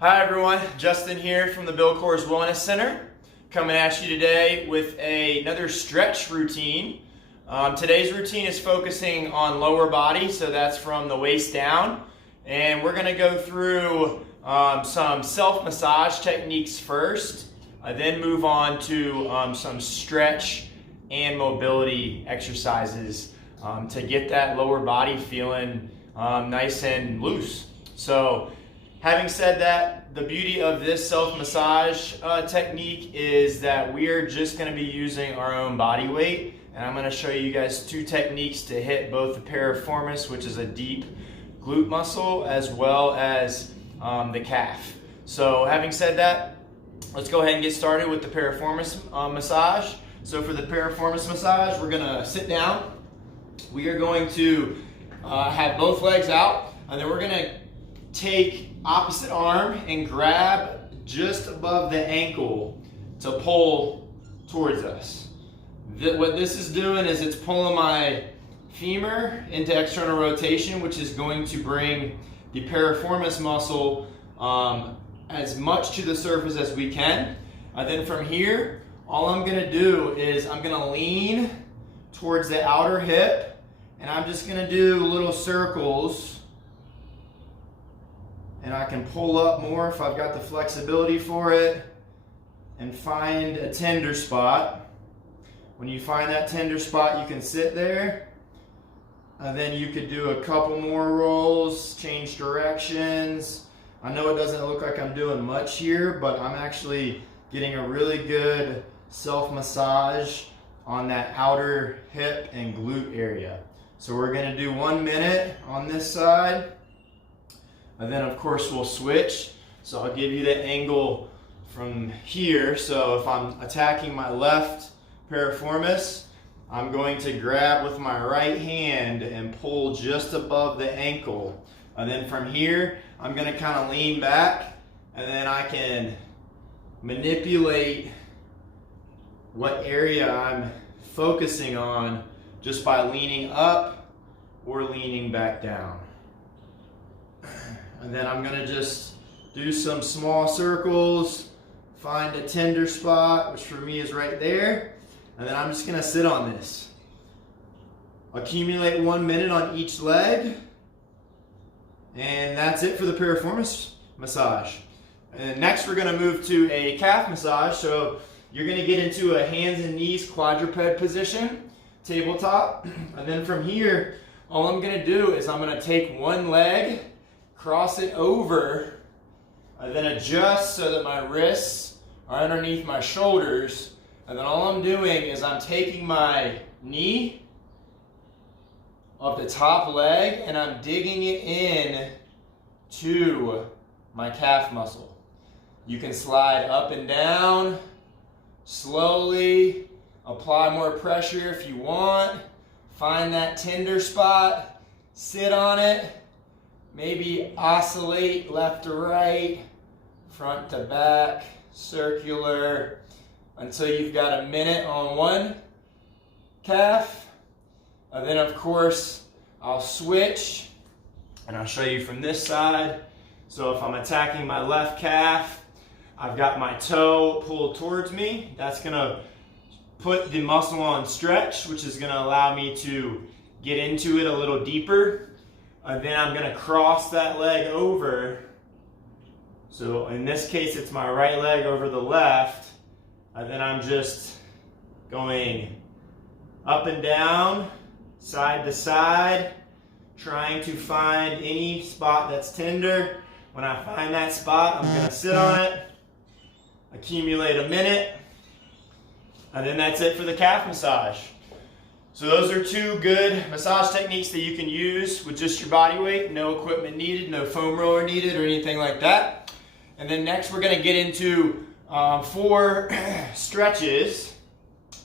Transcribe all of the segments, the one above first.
Hi everyone, Justin here from the Bill Coors Wellness Center, coming at you today with another stretch routine. Today's routine is focusing on lower body, so that's from the waist down, and we're going to go through some self-massage techniques first, then move on to some stretch and mobility exercises to get that lower body feeling nice and loose. So having said that, the beauty of this self-massage technique is that we are just going to be using our own body weight, and I'm going to show you guys two techniques to hit both the piriformis, which is a deep glute muscle, as well as the calf. So having said that, let's go ahead and get started with the piriformis massage. So for the piriformis massage, we're going to sit down. We are going to have both legs out, and then we're going to take opposite arm and grab just above the ankle to pull towards us. What this is doing is it's pulling my femur into external rotation, which is going to bring the piriformis muscle as much to the surface as we can. And then from here, all I'm going to do is I'm going to lean towards the outer hip, and I'm just going to do little circles. And I can pull up more if I've got the flexibility for it and find a tender spot. When you find that tender spot, you can sit there, and then you could do a couple more rolls, change directions. I know it doesn't look like I'm doing much here, but I'm actually getting a really good self-massage on that outer hip and glute area. So we're going to do 1 minute on this side. And then of course we'll switch. So I'll give you the angle from here. So if I'm attacking my left piriformis, I'm going to grab with my right hand and pull just above the ankle. And then from here, I'm going to kind of lean back, and then I can manipulate what area I'm focusing on just by leaning up or leaning back down. And then I'm going to just do some small circles, find a tender spot, which for me is right there, and then I'm just going to sit on this. Accumulate 1 minute on each leg, and that's it for the piriformis massage. And next we're going to move to a calf massage. So you're going to get into a hands and knees quadruped position, tabletop, and then from here, all I'm going to do is I'm going to take one leg, cross it over, and then adjust so that my wrists are underneath my shoulders. And then all I'm doing is I'm taking my knee of the top leg and I'm digging it in to my calf muscle. You can slide up and down slowly, apply more pressure if you want, find that tender spot, sit on it. Maybe oscillate left to right, front to back, circular, until you've got a minute on one calf. And then of course, I'll switch and I'll show you from this side. So if I'm attacking my left calf, I've got my toe pulled towards me. That's gonna put the muscle on stretch, which is gonna allow me to get into it a little deeper. And then I'm going to cross that leg over. So in this case, it's my right leg over the left. And then I'm just going up and down, side to side, trying to find any spot that's tender. When I find that spot, I'm going to sit on it, accumulate a minute, and then that's it for the calf massage. So those are two good massage techniques that you can use with just your body weight. No equipment needed, no foam roller needed or anything like that. And then next we're going to get into 4 stretches.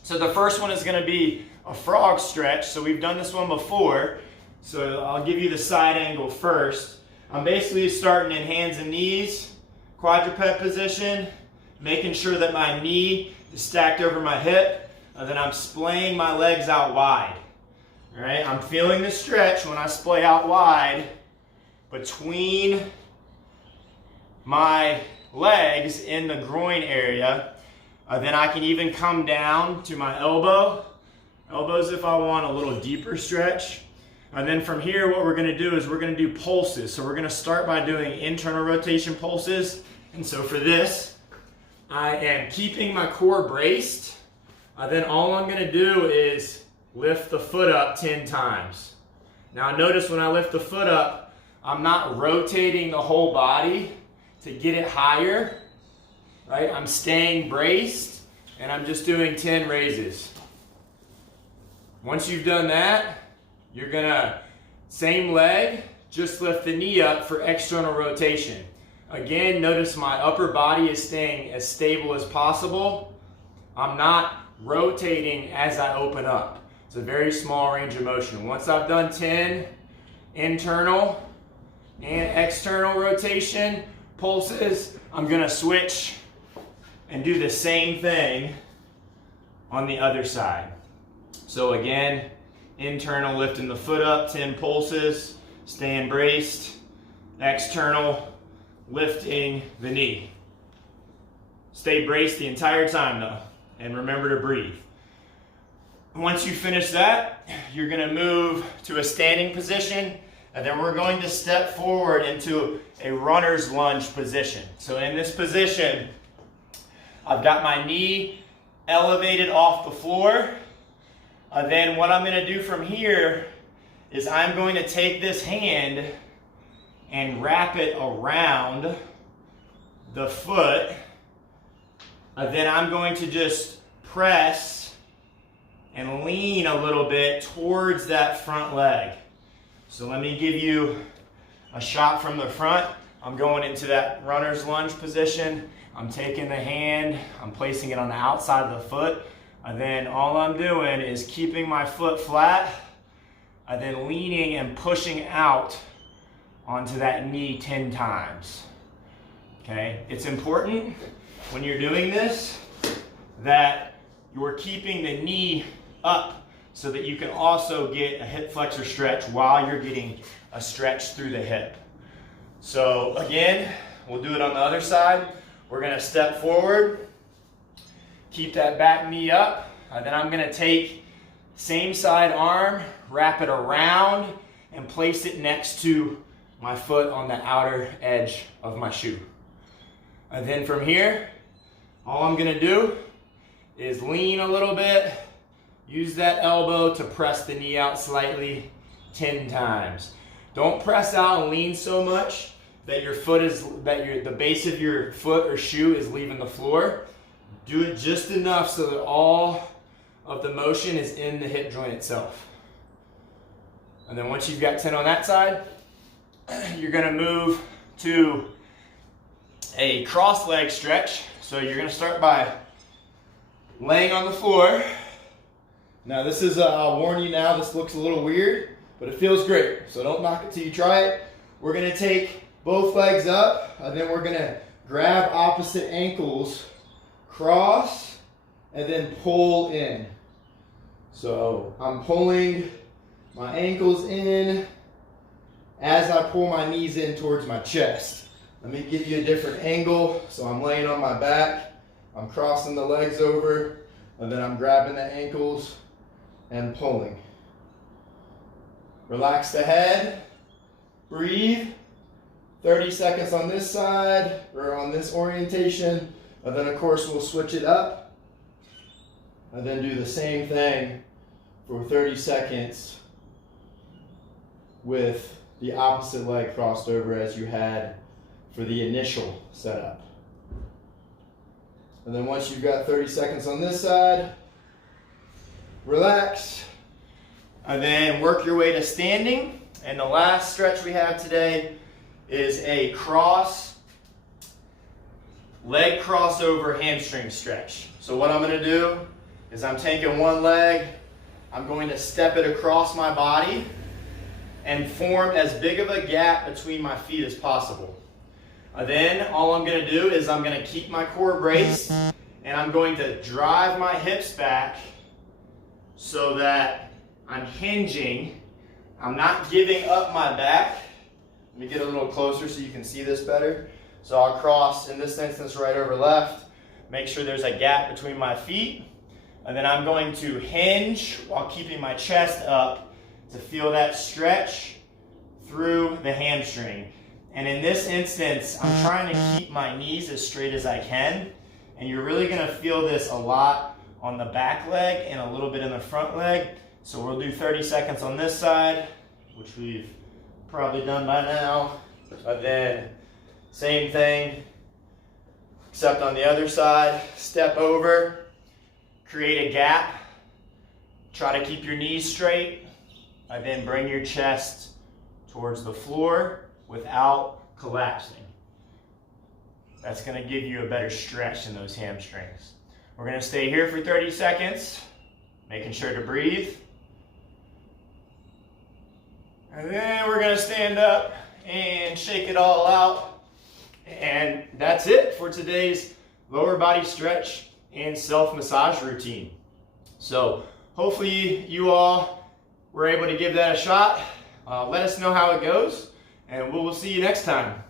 So the first one is going to be a frog stretch. So we've done this one before. So I'll give you the side angle first. I'm basically starting in hands and knees, quadruped position, making sure that my knee is stacked over my hip. And then I'm splaying my legs out wide. All right, I'm feeling the stretch when I splay out wide between my legs in the groin area. Then I can even come down to my elbows if I want a little deeper stretch. And then from here, what we're gonna do is we're gonna do pulses. So we're gonna start by doing internal rotation pulses. And so for this, I am keeping my core braced. Then all I'm gonna do is lift the foot up 10 times. Now notice when I lift the foot up, I'm not rotating the whole body to get it higher, right? I'm staying braced and I'm just doing 10 raises. Once you've done that, you're gonna, same leg, just lift the knee up for external rotation. Again, notice my upper body is staying as stable as possible. I'm not rotating as I open up. It's a very small range of motion. Once I've done 10 internal and external rotation pulses, I'm gonna switch and do the same thing on the other side. So again, internal, lifting the foot up, 10 pulses, staying braced. External, lifting the knee. Stay braced the entire time though, and remember to breathe. Once you finish that, you're gonna move to a standing position, and then we're going to step forward into a runner's lunge position. So in this position, I've got my knee elevated off the floor. Then what I'm gonna do from here is I'm going to take this hand and wrap it around the foot. Then I'm going to just press and lean a little bit towards that front leg. So let me give you a shot from the front. I'm going into that runner's lunge position. I'm taking the hand, I'm placing it on the outside of the foot, and then all I'm doing is keeping my foot flat, and then leaning and pushing out onto that knee 10 times. Okay, it's important when you're doing this that you're keeping the knee up so that you can also get a hip flexor stretch while you're getting a stretch through the hip. So again, we'll do it on the other side. We're gonna step forward, keep that back knee up, and then I'm gonna take same side arm, wrap it around, and place it next to my foot on the outer edge of my shoe. And then from here, all I'm gonna do is lean a little bit, use that elbow to press the knee out slightly 10 times. Don't press out and lean so much that the base of your foot or shoe is leaving the floor. Do it just enough so that all of the motion is in the hip joint itself. And then once you've got 10 on that side, you're gonna move to a cross leg stretch. So you're gonna start by laying on the floor. Now this is, I'll warn you now, this looks a little weird, but it feels great. So don't knock it till you try it. We're gonna take both legs up, and then we're gonna grab opposite ankles, cross, and then pull in. So I'm pulling my ankles in as I pull my knees in towards my chest. Let me give you a different angle. So I'm laying on my back, I'm crossing the legs over, and then I'm grabbing the ankles and pulling. Relax the head, breathe. 30 seconds on this side, or on this orientation, and then of course we'll switch it up, and then do the same thing for 30 seconds with the opposite leg crossed over as you had for the initial setup. And then once you've got 30 seconds on this side, relax, and then work your way to standing. And the last stretch we have today is a leg crossover hamstring stretch. So what I'm gonna do is I'm taking one leg, I'm going to step it across my body and form as big of a gap between my feet as possible. Then all I'm gonna do is I'm gonna keep my core braced, and I'm going to drive my hips back so that I'm hinging. I'm not giving up my back. Let me get a little closer so you can see this better. So I'll cross, in this instance, right over left. Make sure there's a gap between my feet. And then I'm going to hinge while keeping my chest up to feel that stretch through the hamstring. And in this instance, I'm trying to keep my knees as straight as I can. And you're really gonna feel this a lot on the back leg and a little bit in the front leg. So we'll do 30 seconds on this side, which we've probably done by now. But then same thing, except on the other side. Step over, create a gap. Try to keep your knees straight. And then bring your chest towards the floor without collapsing. That's going to give you a better stretch in those hamstrings. We're going to stay here for 30 seconds, making sure to breathe. And then we're going to stand up and shake it all out. And that's it for today's lower body stretch and self-massage routine. So hopefully you all were able to give that a shot. Let us know how it goes, and we will see you next time.